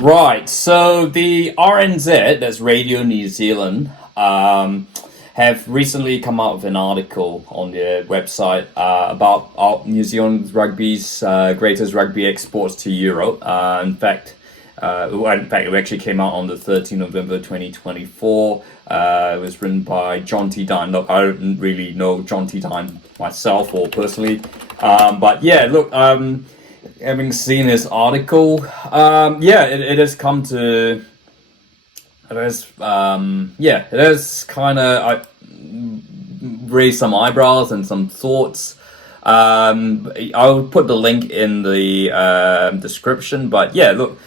Right, so the RNZ, that's Radio New Zealand, have recently come out with an article on their website about New Zealand rugby's greatest rugby exports to Europe. It actually came out on the 13th of November 2024. It was written by John T. Dine. Look, I don't really know John T. Dine myself or personally, but yeah, look. Having seen this article, it has come to, it has, it has kind of raised some eyebrows and some thoughts. I'll put the link in the description, but yeah, look,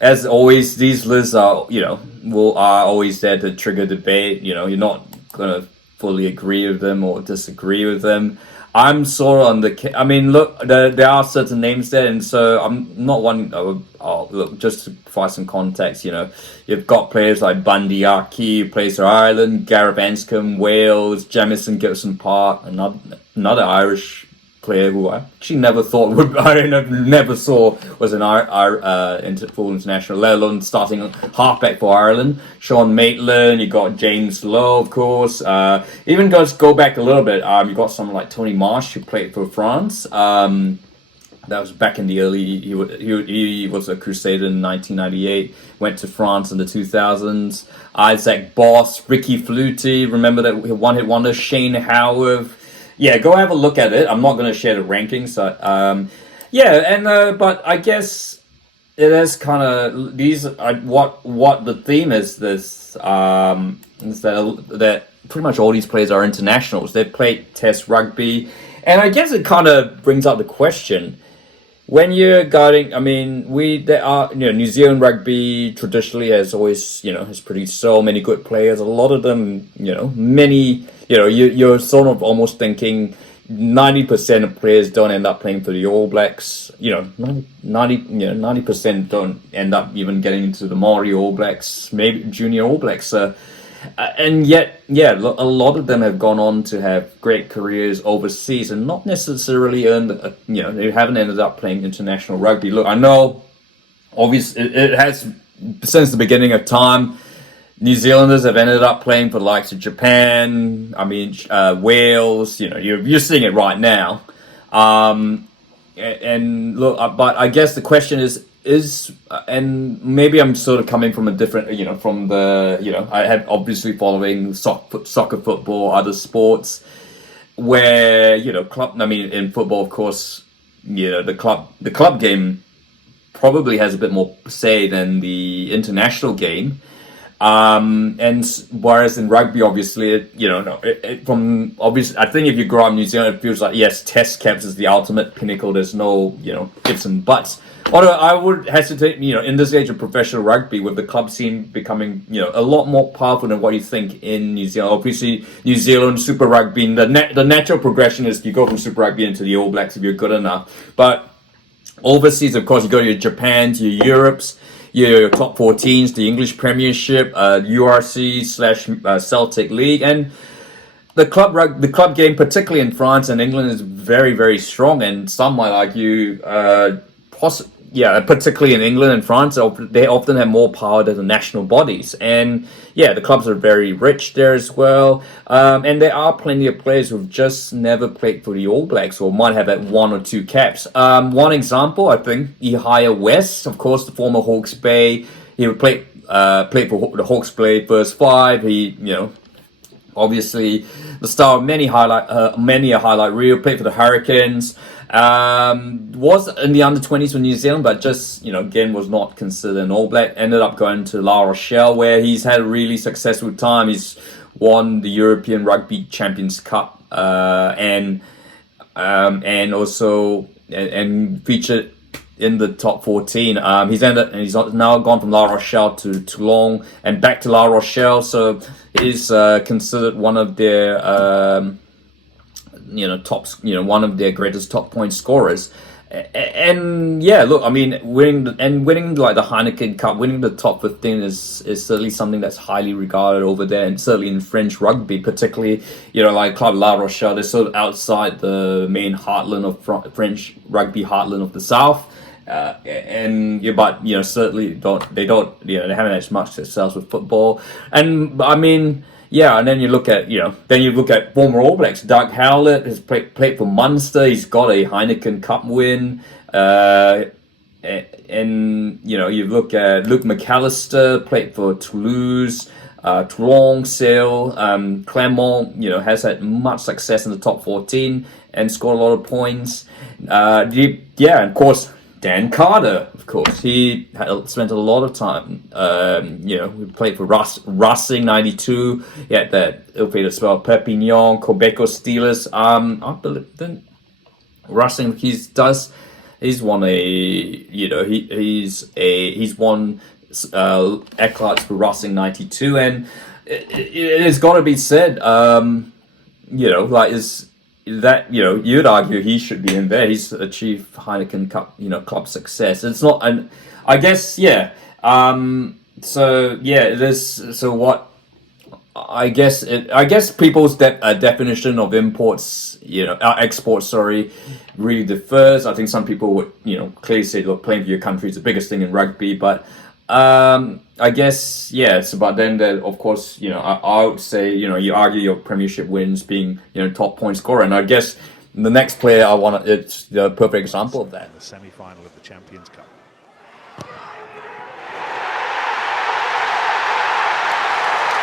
as always, these lists are, are always there to trigger debate. You're not gonna fully agree with them or disagree with them. I'm sort of on I mean, look, there are certain names there, and so I'm not one. Look, just to provide some context, you've got players like Bundy Aki, who plays for Ireland, Gareth Anscombe, Wales, Jamison Gibson Park, another Irish player who I actually never thought would, never saw was an full international, let alone starting halfback for Ireland. Sean Maitland, you got James Lowe, of course. Even go back a little bit. You got someone like Tony Marsh who played for France. That was back in the early. He was a Crusader in 1998. Went to France in the 2000s. Isaac Boss, Ricky Flutie. Remember that one-hit wonder. Shane Howarth. Yeah, go have a look at it. I'm not going to share the rankings. But I guess it is kind of what the theme is. Is that pretty much all these players are internationals. They played Test rugby, and I guess it kind of brings up the question when you're guarding. I mean, New Zealand rugby traditionally has always has produced so many good players. A lot of them, many. You're sort of almost thinking 90% of players don't end up playing for the All Blacks. 90% don't end up even getting into the Maori All Blacks, maybe Junior All Blacks. And yet, a lot of them have gone on to have great careers overseas and not necessarily earned, they haven't ended up playing international rugby. Look, I know, obviously, it has, since the beginning of time, New Zealanders have ended up playing for the likes of Japan. I mean, Wales. You're seeing it right now. And look, but I guess the question is, and maybe I'm sort of coming from a different, from the, I have obviously following soccer, football, other sports, where club. I mean, in football, of course, the club game probably has a bit more say than the international game. And whereas in rugby, obviously, I think if you grow up in New Zealand, it feels like, yes, Test caps is the ultimate pinnacle. There's no, ifs and buts. Although I would hesitate, in this age of professional rugby, with the club scene becoming, a lot more powerful than what you think in New Zealand. Obviously, New Zealand, Super Rugby, the natural progression is you go from Super Rugby into the All Blacks if you're good enough. But overseas, of course, you go to your Japans, your Europes, your top 14s, the English Premiership, URC/Celtic League, and the club game, particularly in France and England, is very, very strong. And some might argue, particularly in England and France, they often have more power than the national bodies. And the clubs are very rich there as well. And there are plenty of players who've just never played for the All Blacks or might have had one or two caps. One example, I think, Ihaya West, of course, the former Hawke's Bay. He played for the Hawke's Bay first five. He, obviously the star of many a highlight reel. Played for the Hurricanes. Was in the under-20s for New Zealand, but just, again, was not considered an All Black. Ended up going to La Rochelle, where he's had a really successful time. He's won the European Rugby Champions Cup, and also featured in the top 14. He's now gone from La Rochelle to Toulon and back to La Rochelle, so he's considered one of their one of their greatest top point scorers. And look, I mean, winning like the Heineken Cup, winning the top 15 is certainly something that's highly regarded over there, and certainly in French rugby, particularly, like Club La Rochelle, they're sort of outside the main heartland of French rugby heartland of the South. but certainly they haven't had much success with football. And I mean, yeah, and then you look at former All Blacks. Doug Howlett has played for Munster. He's got a Heineken Cup win. And you look at Luke McAllister, played for Toulouse, Toulon, Sale, Clermont. Has had much success in the top 14 and scored a lot of points. And of course Dan Carter. Of course, he spent a lot of time. We played for Racing '92. He had that ill-fated spell, Perpignan, Quebeco Steelers. I believe then Racing. He's won he's won accolades for Racing '92, and it has got to be said. You'd argue he should be in there. He's achieved Heineken Cup, club success. It's not, and I guess, yeah. It is. So what? I guess people's definition of exports, really differs. I think some people would, clearly say, look, playing for your country is the biggest thing in rugby, but I guess, yes, but then of course, I would say, you argue your Premiership wins being, top point scorer, and I guess the next player it's the perfect example of that. The semi-final of the Champions Cup.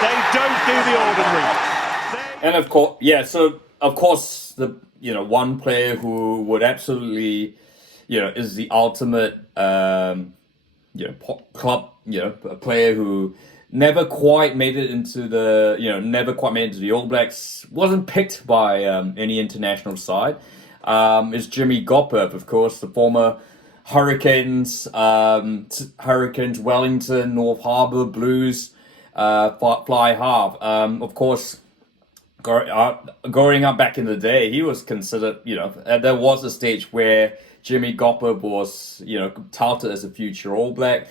They don't do the ordinary. And of course, so of course the one player who would absolutely, is the ultimate club, a player who never quite made it into the All Blacks, wasn't picked by any international side, is Jimmy Gopperth, of course, the former Hurricanes, Wellington, North Harbour Blues, fly half. Of course, growing up back in the day, he was considered, there was a stage where Jimmy Gopperth was, touted as a future All Black,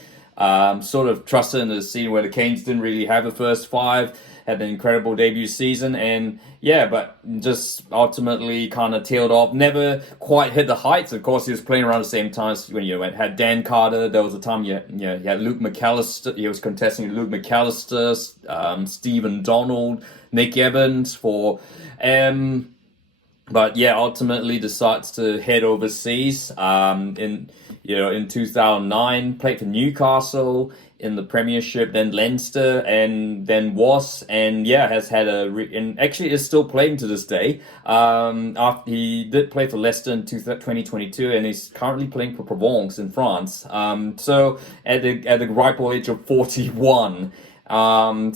sort of trusted in the scene where the Canes didn't really have a first five, had an incredible debut season, and but just ultimately kind of tailed off, never quite hit the heights. Of course, he was playing around the same time when had Dan Carter. There was a time you had Luke McAllister. He was contesting Luke McAllister, Stephen Donald, Nick Evans for. But ultimately decides to head overseas. In 2009, played for Newcastle in the Premiership, then Leinster, and then Wasps, and has had and actually is still playing to this day. After he did play for Leicester in 2022, and he's currently playing for Provence in France. So at the ripe old age of 41. And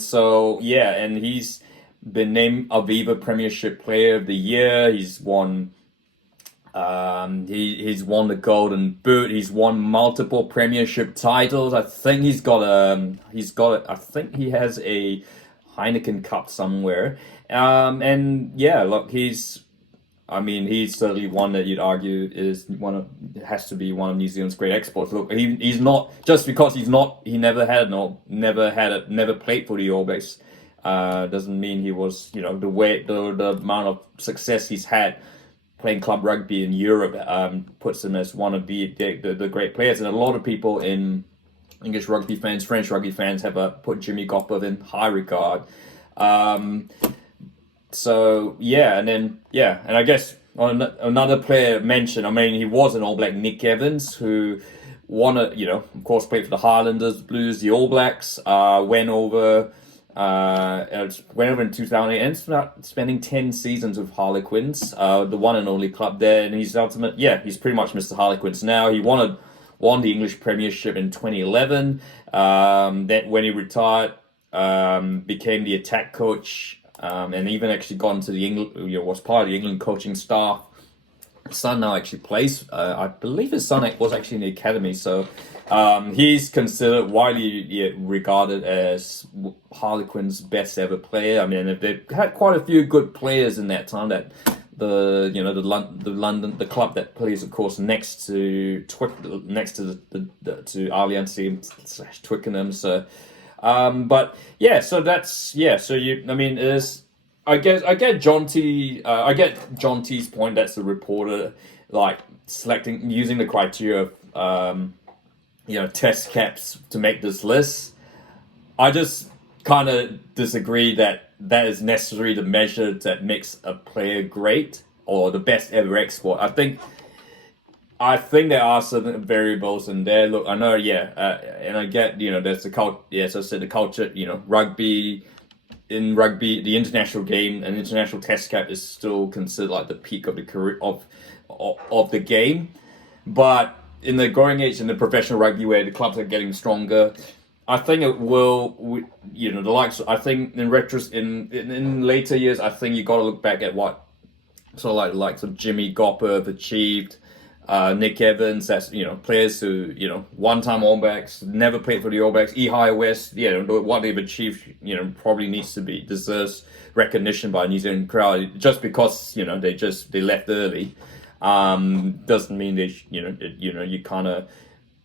he's been named Aviva Premiership Player of the Year. He's won. He's won the Golden Boot. He's won multiple Premiership titles. I think I think he has a Heineken Cup somewhere. Look, he's certainly one that you'd argue has to be one of New Zealand's great exports. Look, he's not just because he never played for the All Blacks. Doesn't mean he was, the amount of success he's had playing club rugby in Europe puts him as one of the great players. And a lot of people in English rugby fans, French rugby fans have put Jimmy Gopperth in high regard. And I guess another player mentioned, he was an All Black, Nick Evans, who of course played for the Highlanders, Blues, the All Blacks, went over in 2008 and spending 10 seasons with Harlequins, the one and only club there, and he's he's pretty much Mr. Harlequins now. He won the English Premiership in 2011. Then when he retired, became the attack coach, and even actually got into the England, was part of the England coaching staff. His son now actually plays. I believe his son was actually in the academy, so. He's considered widely regarded as Harlequin's best ever player. They've had quite a few good players in that time. That the club that plays, of course, next to Allianz / Twickenham. So, so that's So it is. I get John T. I get John T's point. That's the reporter using the criteria of test caps to make this list. I just kind of disagree that is necessary the measure that makes a player great or the best ever export. I think there are certain variables in there. Look, I know, and I get, there's the culture. Yes, I said the culture. Rugby. In rugby, the international game and international test cap is still considered like the peak of the career of the game. But in the growing age in the professional rugby, where the clubs are getting stronger, I think it will. The likes. I think in later years, I think you got to look back at what sort of like the likes of Jimmy Gopperth achieved. Nick Evans, that's players who one-time All Blacks, never played for the All Blacks. Ehai West, what they've achieved, probably deserves recognition by a New Zealand crowd. Just because they left early, doesn't mean they you kind of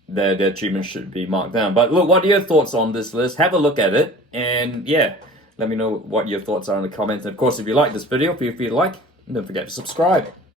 their achievements should be marked down. But look, what are your thoughts on this list? Have a look at it, and let me know what your thoughts are in the comments. And of course, if you like this video, feel free to like, and don't forget to subscribe.